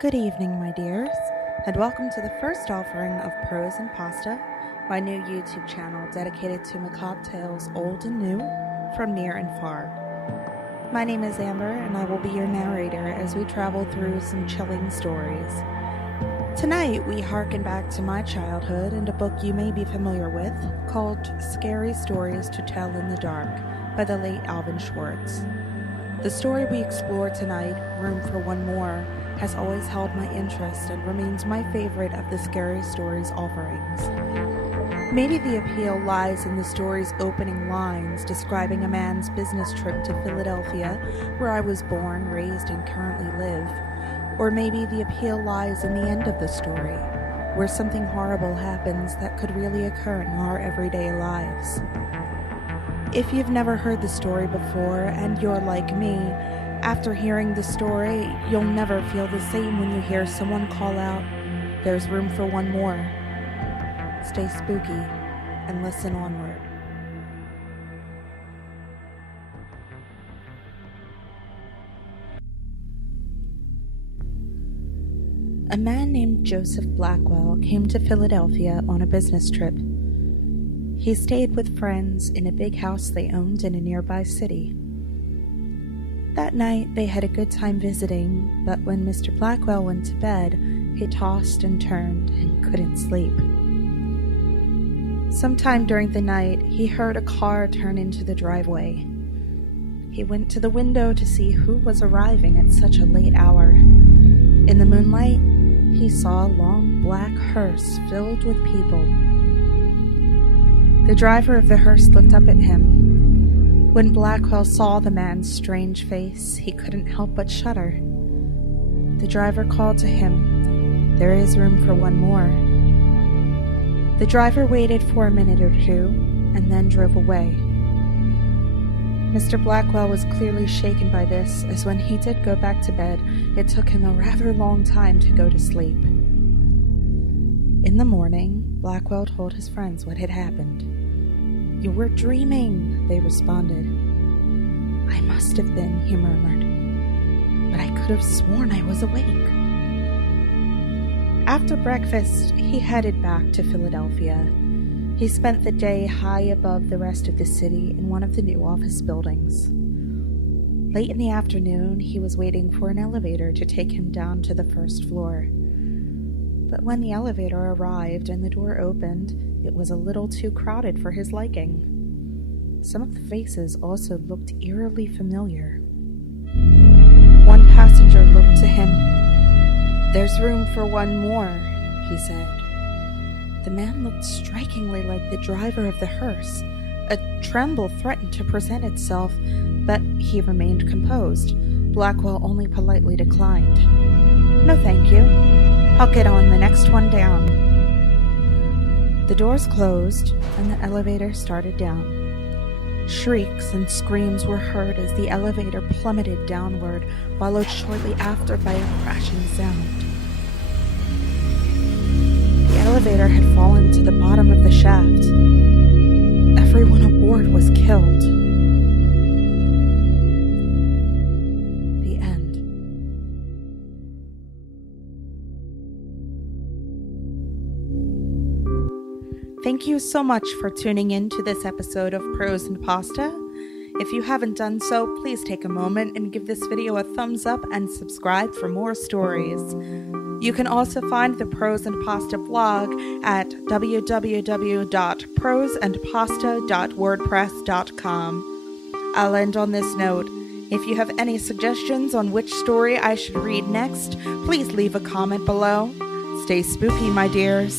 Good evening, my dears, and welcome to the first offering of Prose and Pasta, my new YouTube channel dedicated to macabre tales old and new, from near and far. My name is Amber, and I will be your narrator as we travel through some chilling stories. Tonight, we harken back to my childhood and a book you may be familiar with, called Scary Stories to Tell in the Dark, by the late Alvin Schwartz. The story we explore tonight, Room for One More, has always held my interest and remains my favorite of the Scary Stories offerings. Maybe the appeal lies in the story's opening lines describing a man's business trip to Philadelphia, where I was born, raised, and currently live. Or maybe the appeal lies in the end of the story, where something horrible happens that could really occur in our everyday lives. If you've never heard the story before and you're like me, after hearing the story, you'll never feel the same when you hear someone call out, "There's room for one more." Stay spooky and listen onward. A man named Joseph Blackwell came to Philadelphia on a business trip. He stayed with friends in a big house they owned in a nearby city. That night, they had a good time visiting, but when Mr. Blackwell went to bed, he tossed and turned and couldn't sleep. Sometime during the night, he heard a car turn into the driveway. He went to the window to see who was arriving at such a late hour. In the moonlight, he saw a long black hearse filled with people. The driver of the hearse looked up at him. When Blackwell saw the man's strange face, he couldn't help but shudder. The driver called to him, "There is room for one more." The driver waited for a minute or two, and then drove away. Mr. Blackwell was clearly shaken by this, as when he did go back to bed, it took him a rather long time to go to sleep. In the morning, Blackwell told his friends what had happened. "You were dreaming," they responded. "I must have been," he murmured, "but I could have sworn I was awake." After breakfast, he headed back to Philadelphia. He spent the day high above the rest of the city in one of the new office buildings. Late in the afternoon, he was waiting for an elevator to take him down to the first floor. But when the elevator arrived and the door opened, it was a little too crowded for his liking. Some of the faces also looked eerily familiar. One passenger looked to him. "There's room for one more," he said. The man looked strikingly like the driver of the hearse. A tremble threatened to present itself, but he remained composed. Blackwell only politely declined. "No, thank you. I'll get on the next one down." The doors closed, and the elevator started down. Shrieks and screams were heard as the elevator plummeted downward, followed shortly after by a crashing sound. The elevator had fallen to the bottom of the shaft. Everyone aboard was killed. The end. Thank you so much for tuning in to this episode of Prose and Pasta. If you haven't done so, please take a moment and give this video a thumbs up and subscribe for more stories. You can also find the Prose and Pasta blog at www.proseandpasta.wordpress.com. I'll end on this note. If you have any suggestions on which story I should read next, please leave a comment below. Stay spooky, my dears.